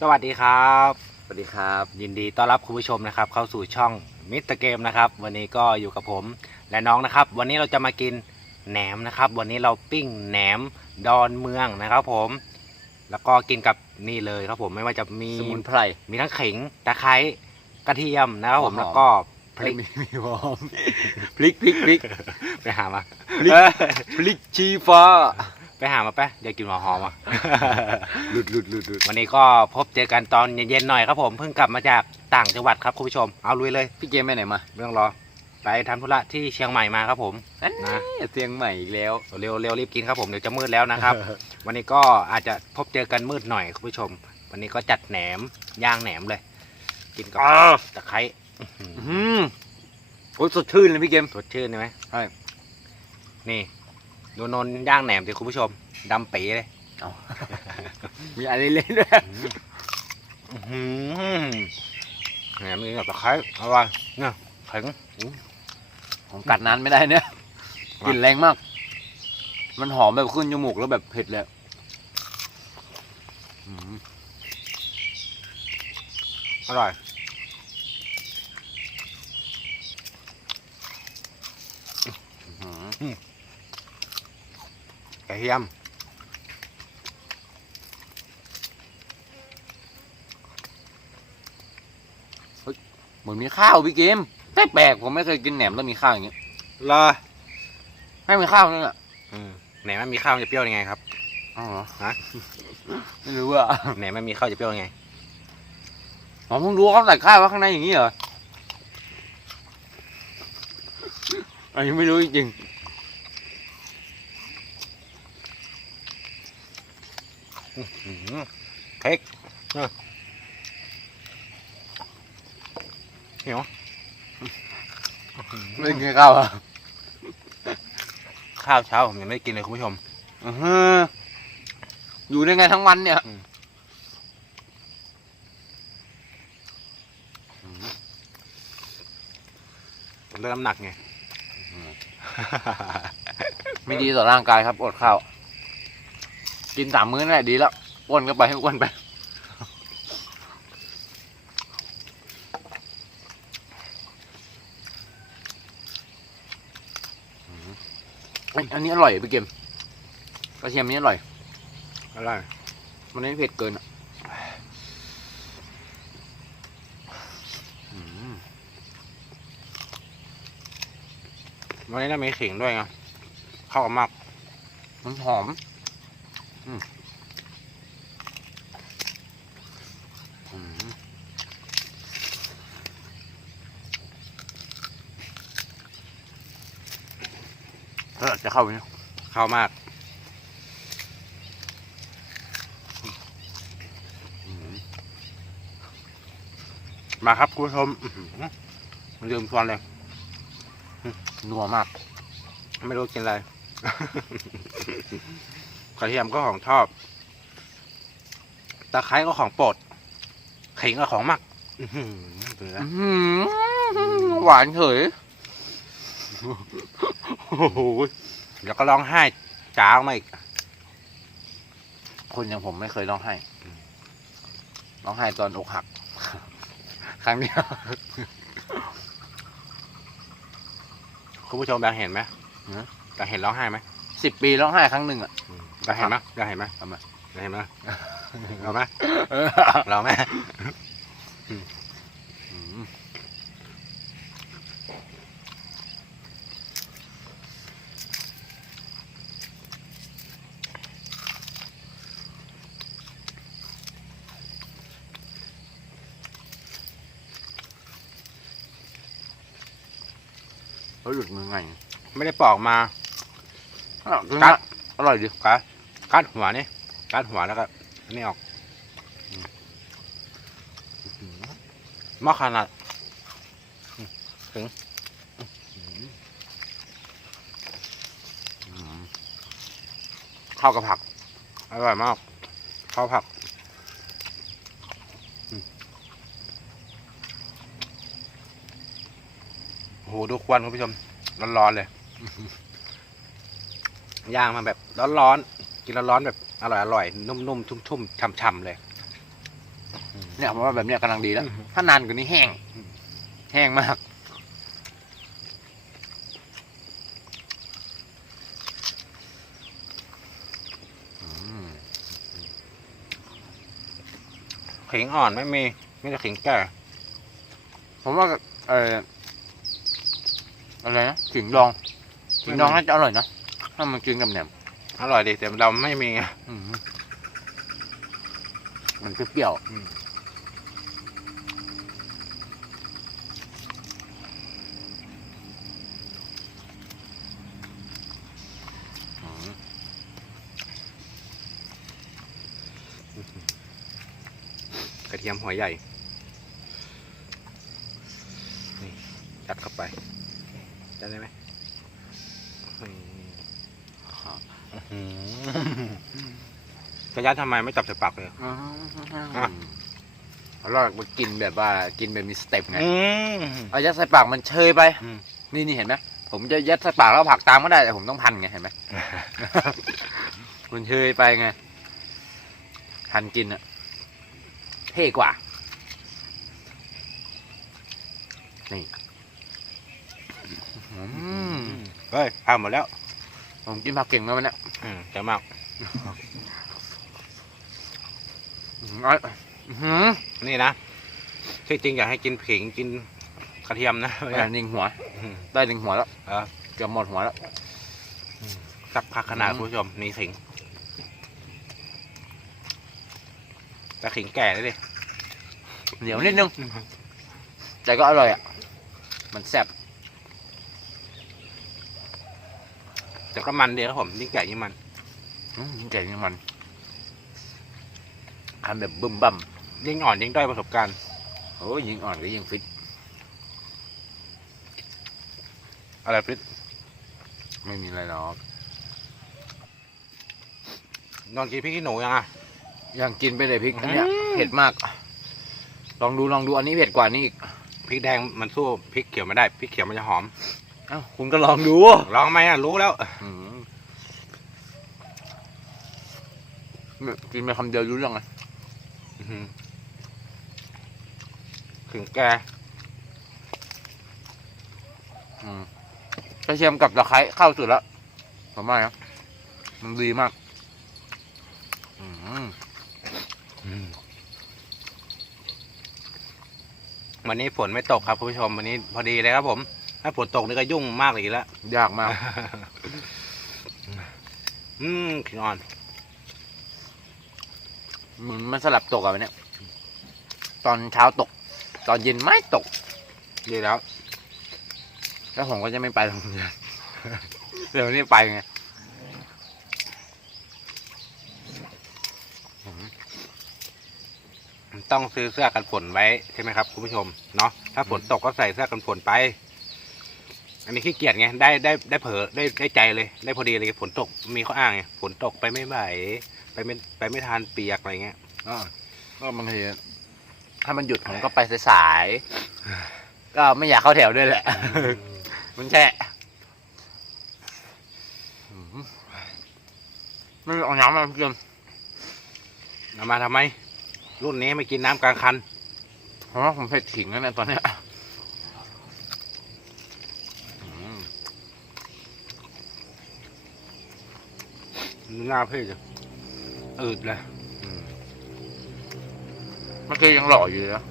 สวัสดีครับ สวัสดีครับ ยินดีต้อนรับคุณผู้ชมนะครับ เข้าสู่ช่องมิสเตอร์เกมนะครับ วันนี้ก็อยู่กับผมและน้องนะครับ วันนี้เราจะมากินแหนมนะครับ วันนี้เราปิ้งแหนมดอนเมืองนะครับ ผม แล้วก็กินกับนี่เลยครับผมไม่ว่าจะมีสมุนไพร มีทั้งขิงตะไคร้กระเทียมนะครับผมหัวหอม แล้วก็พริกมีมีหอมพริกพริกพริกไปหามาพริกเออพริกชี้ฟ้า ไปหามาไปะเดี๋ยวกินหัวหอมอะ หลุดหลุดหลุดหลุดวันนี้ก็พบเจอกันตอนเย็นๆหน่อยครับผมเพิ่งกลับมาจากต่างจังหวัดครับคุณผู้ชมเอาลุยเลยพี่เกมไปไหนมาไม่ต้องรอ ไปทำธุระที่เชียงใหม่มาครับผมนั่นนะเสียงใหม่อีกแล้ว เร็วเร็วรีบกินครับผมเดี๋ยวจะมืดแล้วนะครับ วันนี้ก็อาจจะพบเจอกันมืดหน่อยคุณผู้ชม วันนี้ก็จัดแหนมย่างแหนมเลย กินกับตะไคร้อื้อหืออืมโอ้ยสดชื่นเลยพี่เกมสดชื่นใช่ไหมใช่ นี่ ดูนนท์ย่างแหนมสิคุณผู้ชมดำปีเลยมีอะไรเล่นด้วยอื้อหือแหนมนี่กับตะไคร้อร่อยเนี่ยแข็งผมกัดนานไม่ได้เนี่ยกลิ่นแรงมาก มันหอมแบบขึ้นจมูกแล้วแบบเผ็ดเลยอืมอร่อยอืม กระเทียมเหมือนมีข้าวพี่เกมแต่แปลกผมไม่เคยกินแหนมแล้วมีข้าวอย่างเงี้ยเลยไม่มีข้าวนั่นแหละไหนมันมีข้าวมันจะเปรี้ยวยังไงครับอ๋อเหรอฮะไม่รู้อะไหนมันมีข้าวจะเปรี้ยวยังไงผมเพิ่งรู้ว่าเขาใส่ข้าวไว้ข้างในอย่างนี้เหรออันนี้ไม่รู้จริง อื้อหือ เค้กเออเหนียวๆไม่กินข้าวอะข้าวเช้าผมยังไม่ได้กินเลยคุณผู้ชม อื้อหืออยู่ได้ไงทั้งวันเนี่ยอืม เริ่มน้ำหนักไง ไม่ดีต่อร่างกายครับอดข้าว กินสามมื้อนั่นแหละดีแล้ว อ้วนก็ไปให้อ้วนไปเอ้ยอันนี้อร่อยพี่เกมกระเทียมนี้อร่อย อร่อย มันไม่เผ็ดเกินอะอืมวันนี้น่ามีขิงด้วยไงเข้ากันมาก มันหอม อืมอืมเออจะเข้าไปเนี่ยเข้ามากมาครับคุณผู้ชมอื้อหือมันลืมชวนเลยนัวมาก ไม่รู้กินอะไรกระเทียมก็ของชอบ ตะไคร้ก็ของโปรดขิงก็ของมักอื้อหือเบื่ออื้อหือหวานเฉย โอ้โหแล้วก็ร้องไห้จ้าออกมาอีก คนอย่างผมไม่เคยร้องไห้ ร้องไห้ตอนอกหัก ครั้งเดียว คุณผู้ชมอยากเห็นไหมฮะอยากเห็นร้องไห้ไหม สิบปีร้องไห้ครั้งหนึ่งอะอยากเห็นไหมอยากเห็นไหมเอามาอยากเห็นไหมเราไหมเออเราไหมอืม เขาหยุดมือไงไม่ได้ปอกมาอ้าวกัดอร่อยดิกัดกัดหัวนี่กัดหัวแล้วก็อันนี่ออกมากขนาดอืมเข้ากับผักอร่อยมากเข้าผักอืมโอ้โหดูควันคุณผู้ชม ร้อนๆเลยย่างมาแบบร้อนๆกินร้อนๆแบบอร่อยอร่อยๆนุ่มๆชุ่มๆฉ่ำๆเลยเนี่ยเพราะว่าแบบเนี้ยกำลังดีแล้วอืมถ้านานกว่านี้แห้ง แห้งมากอืมขิงอ่อนไม่มีมีแต่ขิงแก่ ผมว่า เออ อะไรนะขิงดองขิงดองน่าจะอร่อยนะถ้ามันกินกับแหนมอร่อยดีแต่เราไม่มีไงอืมมันเปรี้ยวๆอืมอืมกระเทียมหัวใหญ่นี่จัดเข้าไปจัดได้ไหมนี่อื้อหื อกระยัดทำไมไม่จับใส่ปากเลยอืมอะอร่อยมันกินแบบว่ากินแบบมีสเต็ปไงอืม เอายัดใส่ปากมันเชยไป อืม นี่นี่เห็นไหมผมจะยัดใส่ปากแล้วผักตามก็ได้แต่ผมต้องพันไงเห็นไหม มันเชยไปไงพันกินอะเท่กว่า นี่อืมเฮ้ยผ่านหมดแล้ว ผมกินผักเก่งมากวันเนี้ยอืมแต่มาก อื้อหืออื้อหือนี่นะที่จริงอยากให้กินผิงกินกระเทียมนะเออหนึ่งหัวอืมได้หนึ่งหัวแล้วเออเกือบหมดหัวแล้วสักพักขนาดอืมคุณผู้ชมนี่ขิงแต่ขิงแก่เลยดิเหนียวนิดนึงแต่ก็อร่อยอะ มันแซ่บแต่ก็มันดีครับผมยิ่งแก่ยิ่งมันอืมเก่งจังมัน ทำแบบบึ้มบั่มยิ่งอ่อนยิ่งด้อยประสบการณ์โอ้ยยิงอ่อนก็ยิงฟิตอะไรพิษไม่มีอะไรหรอกนอนกินพริกขี้หนูยังอะยังกินไปเลยพริกอันเนี้ยอืมเผ็ดมาก ลองดูลองดูอันนี้เผ็ดกว่านี้อีกพริกแดงมันสู้พริกเขียวไม่ได้พริกเขียวมันจะหอมเอ้าคุณก็ลองดู ลองไหมอะรู้แล้วอืมกินไปคำเดียวรู้เรื่องเลยอื้อหือ ขิงแก่อืมกระเทียมกับตะไคร้เข้าสุดแล้วผมว่านะมันดีมากอืมวันนี้ฝนไม่ตกครับคุณผู้ชมวันนี้พอดีเลยครับผม ถ้าฝนตกนี่ก็ยุ่งมากเลยแล้ว ยากมาก อืมขิงอ่อน เหมือนมันสลับตกอะวันเนี้ยตอนเช้าตก ตอนเย็นไม่ตกดีแล้ว แล้วผมก็จะไม่ไปโรงเรียนเดี๋ยวนี้ไปไงต้องซื้อเสื้อกันฝนไว้ใช่ไหมครับคุณผู้ชมเนาะถ้าฝนตกก็ใส่เสื้อกันฝนไป อันนี้ขี้เกียจไงได้ได้ได้เผลอได้ได้ใจเลย ได้พอดีเลยฝนตกมีข้ออ้างไงฝนตกไปไม่ไหว ไปไม่ไปไม่ทานเปียกอะไรเงี้ยก็บางทีถ้ามันหยุดผมก็ไปสายๆก็ไม่อยากเข้าแถวด้วยแหละ มันแช่อืมไม่เอาน้ำมาเกินเอามาทำไม รุ่นนี้ไม่กินน้ำกลางคันเพราะว่าผมเผ็ดขิงแล้วเนี่ยตอนเนี้ยอืมหน้าเพื่อจะ อืดเลยอืมเมื่อกี้ยังหล่ออยู่เลยนะ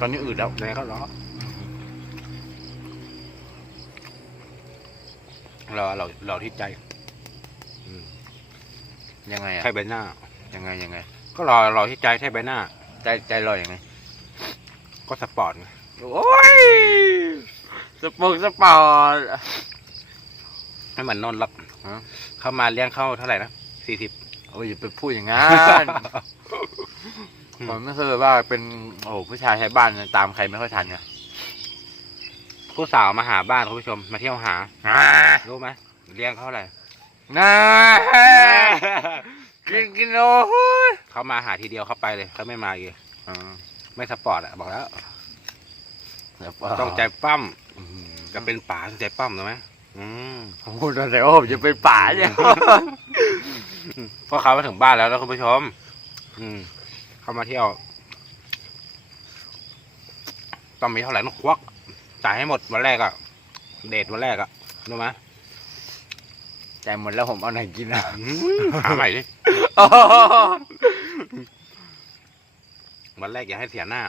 ตอนนี้อืดแล้วไหนเขาล้อเราเราเราที่ใจอืมยังไงอะใช่ใบหน้า ยังไงยังไง ก็รอเราที่ใจใช่ใบหน้า ใจใจลอยยังไง ก็สปอร์ตไงโอ้ยสปอร์ตสปอร์ตไม่เหมือนนนท์หรอกฮะเข้ามาเลี้ยงเข้าเท่าไหร่นะสี่สิบ โอ้ยอย่าไปพูดอย่างนั้น ผมไม่เคยว่าเป็นโอ้โหผู้ชายใช้บ้านเนี่ยตามใครไม่ค่อยทันไงผู้สาวมาหาบ้านคุณผู้ชมมาเที่ยวหา อ่ารู้ไหมเลี้ยงเขาเท่าไหร่น่ากินกินโอ้ยเขามาหาทีเดียวเขาไปเลยเขาไม่มาอีกอ่าไม่สปอร์ตอะบอกแล้วเดี๋ยวต้องใจปั้มอืมจะเป็นป๋าต้องใจปั้มถูกไหมอืมผมพูดแต่ว่าผมจะไปป่าเนี่ย เพราะเขามาถึงบ้านแล้วนะคุณผู้ชม อืม เข้ามาเที่ยวต้องมีเท่าไหร่ต้องควักจ่ายให้หมดวันแรกอะเดทวันแรกอะรู้ไหมใจหมดแล้วผมเอาไหนกินอะอืมหาใหม่ดิวันแรกอย่าให้เสียหน้า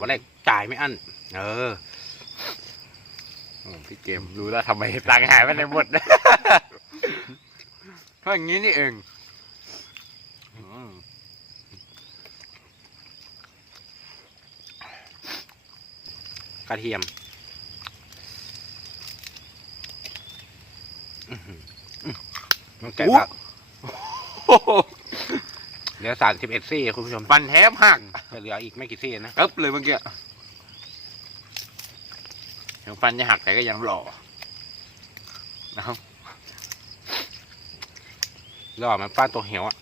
วันแรกจ่ายไม่อั้น เออโอ้พี่เกมรู้แล้วทำไมตังค์หายไปไหนหมด เพราะอย่างนี้นี่เองอืมกระเทียมอื้อหืออื้อมันแกะผักเหลือสามสิบเอ็ดซี่คุณผู้ชมฟันแทบหักจะเหลืออีกไม่กี่ซี่นะกึ๊บเลยเมื่อกี้ถึงฟันจะหักแต่ก็ยังหล่อนะครับ รอมันป้านตัวเหี่ยวอะ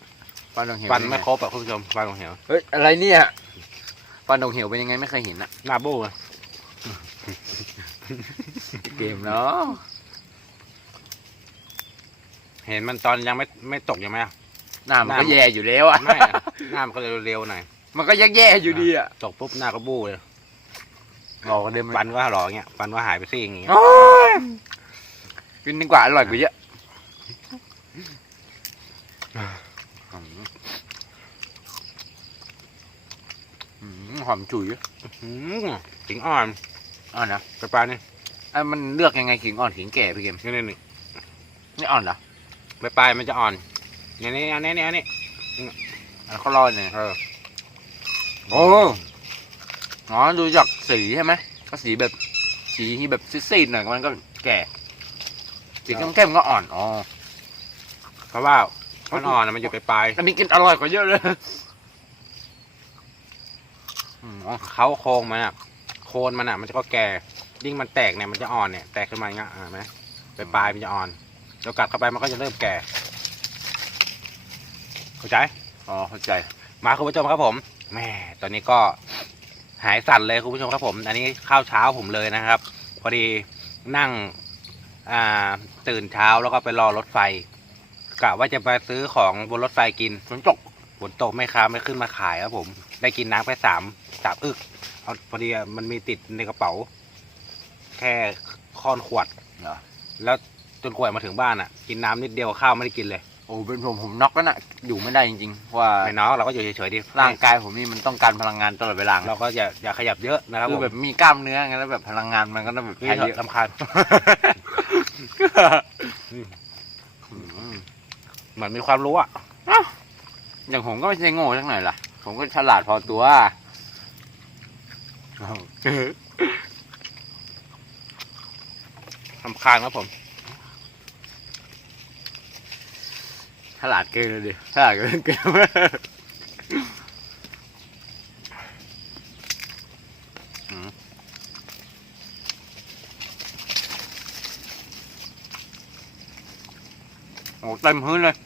ฟันดงเหี่ยวฟันเป็นไม่งครบอะคุณผู้ชมฟันตัวเหี่ยวเฮ้ยอะไรเนี่ยฟันดงเหี่ยวเป็นยังไงไม่เคยเห็นอะหน้าบู้อะพี่เกมเนาะเห็นมันตอนยังไม่ไม่ตกยังไหมอะหน้ามันหน้าก็แย่อยู่แล้วอะไม่อะหน้ามันก็เร็วๆหน่อยมันก็แย่ๆอยู่ดีอะตกปุ๊บหน้าก็บู้เลยหล่อกว่าเดิมฟันก็หล่ออย่างเงี้ยฟันก็หายไปซี่อย่างเงี้ยโอ้ยกินดีกว่าอร่อยกว่าเยอะอืมอืม หอมฉุยอืมขิงอ่อน อ่อนนะไปปลานี่อะมันเลือกยังไงขิงอ่อนขิงแก่พี่เกมนี่นี่นี่นี่อ่อนเหรอไปปลายมันจะอ่อนอย่างนี้อันนี้อันนี้อันเขารอดเนี่ยเออโอ้อ๋อดูจากสีใช่ไหมก็สีแบบสีที่แบบซีดๆหน่อยมันก็แก่สีเข้มๆก็อ่อนอ๋อเพราะว่า มันอ่อนอะมันอยู่ไปปลายอันนี้กินอร่อยกว่าเยอะเลยอืมอ๋อเขาโครงมันอะ โคนมันอะ มันจะก็แก่ยิ่งมันแตกเนี่ยมันจะอ่อนเนี่ยแตกขึ้นมาอย่างเงี้ยอ่าไหมไปปลายมันจะอ่อนเดี๋ยวกัดเข้าไปมันก็จะเริ่มแก่เข้าใจอ๋อเข้าใจ มาคุณผู้ชมครับผมแหม่ตอนนี้ก็หายสั่นเลยคุณผู้ชมครับผม อันนี้ข้าวเช้าผมเลยนะครับ พอดีนั่งอ่าตื่นเช้าแล้วก็ไปรอรถไฟ กะว่าจะไปซื้อของบนรถไฟกินฝนตกฝนตกไม่ค้าไม่ขึ้นมาขายครับผม ได้กินน้ำไปสามสามอึกเอาพอดีอะมันมีติดในกระเป๋า แค่ค้อนขวดเหรอแล้วจนกว่ามาถึงบ้านอะ กินน้ำนิดเดียวข้าวไม่ได้กินเลย โอ้เป็นผมผมน็อกแล้วน่ะอยู่ไม่ได้จริงๆเพราะว่าไม่เนาะเราก็อยู่เฉยๆดิร่างกายผมนี่มันต้องการพลังงานตลอดเวลาเราก็อย่าอย่าขยับเยอะนะครับคืผอมแบบมีกล้ามเนื้อไงแล้วแบบพลังงานมันก็ต้องแบบนี่ใช้เถเยอะอะลำคาญ อืม เหมือนมีความรู้อะอย่างผมก็ไม่ใช่โง่สักหน่อยล่ะ ผมก็ฉลาดพอตัวลำคาญครับผม ฉลาดเกินเลยดิ ฉลาดเกินเกินอืมโอ้เต็มพื้นเลย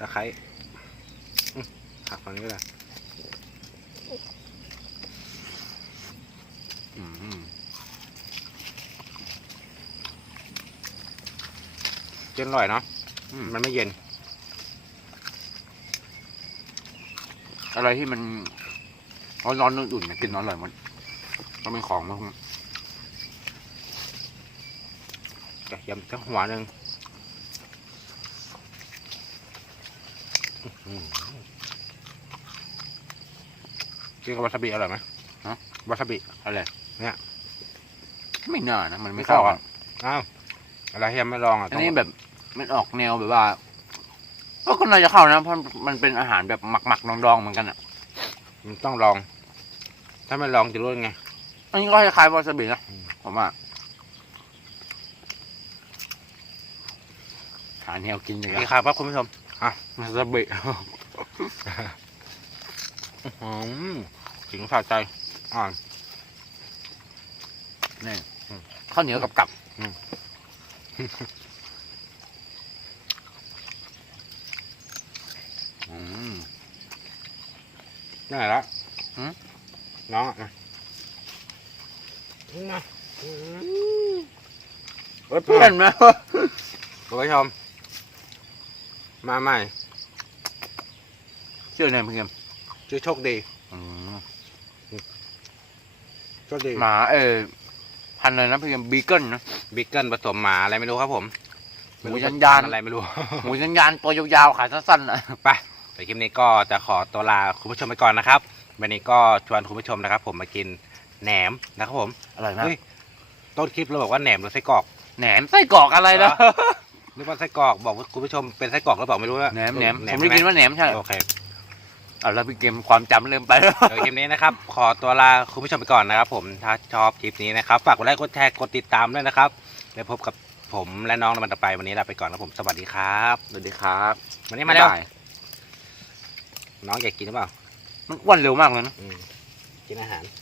ตะไคร้หักฝั่งนี้ก็ได้เย็นอร่อยเนาะมมันไม่เย็น อะไรที่มันร้อนๆอุ่นๆเนี่ยกินอร่อยหมันก็เป็นของมันกระเทียมสักหัวหนึ่งอื้อหือ กินกับวาซาบิอร่อยไหมฮะวาซาบิอะไรเนี่ย ไม่น่านะมันไม่ไม่เข้าเข้ากัอะนอ้าวอะไรที่ยังไม่ลองอะอันนี้แบบ มันออกแนวแบบว่าก็ก็น่าจะเข้านะเพราะมันเป็นอาหารแบบหมักๆดองๆเหมือนกันอะ มันต้องลอง ถ้าไม่ลองจะรู้ยังไง อันนี้ก็คล้ายๆวาซาบินะอืมผมว่าหาแนวกินดีกนี่ว่าครับครับคุณผู้ชม วาซาบิอืมถึงสะใจ อ่อนนี่อืมข้าวเหนียวกับกับอืมอืมนี่นแหละหืมน้องอะมามาอืมเฮ้ยเพื่อนไหมคุณผู้ชม มาใหม่ชื่ออะไรพี่เกมชื่อโชคดีอืมโชคดีหมาเออพันธุ์อะไรนะพี่เกมบีเกิลนะบิ๊กเกิลผสมหมาอะไรไม่รู้ครับผมหมูยันยานอะไรไม่รู้หมูยันยานตัวยาวๆขาสั้นๆอะไปแต่คลิปนี้ก็จะขอตัวลาคุณผู้ชมไปก่อนนะครับวันนี้ก็ชวนคุณผู้ชมนะครับ ผมมากินแหนมนะครับผมอร่อยมากเฮ้ยต้นคลิปเราบอกว่าแหนมหรือไส้กรอกแหนมไส้กรอกอะไรนะ นึกว่าไส้กรอกบอกว่าคุณผู้ชมเป็นไส้กรอกหรือเปล่าไม่รู้อะแหนมแหนมแหนผมมได้กินใช่ไหว่าแหนมใช่โอเคเอาแล้วพี่เกมความจำเริ่มไปแล้วเดี๋ยวคลิปนี้นะครับ ขอตัวลาคุณผู้ชมไปก่อนนะครับ ผมถ้าชอบคลิปนี้นะครับฝากกดไลค์กดแชร์กดติดตามด้วยนะครับแล้วพบกับผมและน้องในวันต่อไปวันนี้ลาไปก่อนนะผมสวัสดีครับสวัสดีครับวันนี้มาแล้วบ๊ยบยน้องอยากกินหรือเปล่ามันอ้วนเร็วมากเลยนะอืมกินอาหารอ